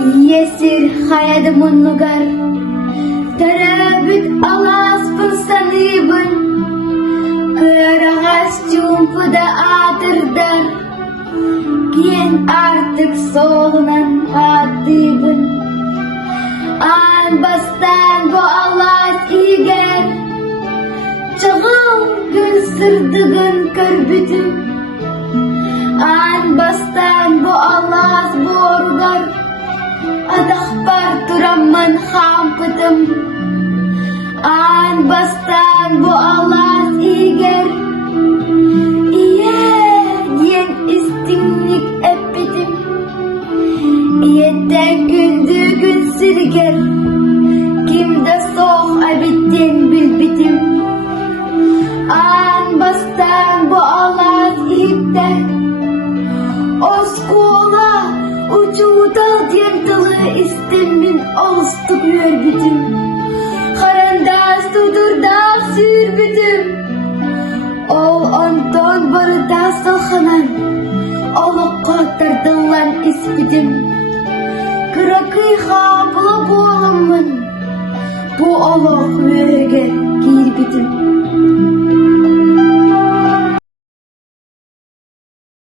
Yesir hayatımın nugar Terabüt alaspın sanıybın Kırağaç çumpuda atırdar Kiyen artık solunan atıybın An bastan bu alas iger Çağıl gün sırdıgın körbütüm An bastan bu alas borgar Adak bar turamman hampıtım An bastan bu alas iger İye diyen istinlik epitim İyetten gündü gün sirger Kimde soğuk abitten bilbitim An bastan bu alas ihipte Oskola ucuda diyen dalı istemin olstuk yörbitim Karandas tudurdak sürbütüm Ol ondan barıda salxanan Olukka tardıllan ispitim Kırakıy habla bu alamın Bu oluk yörge girbitim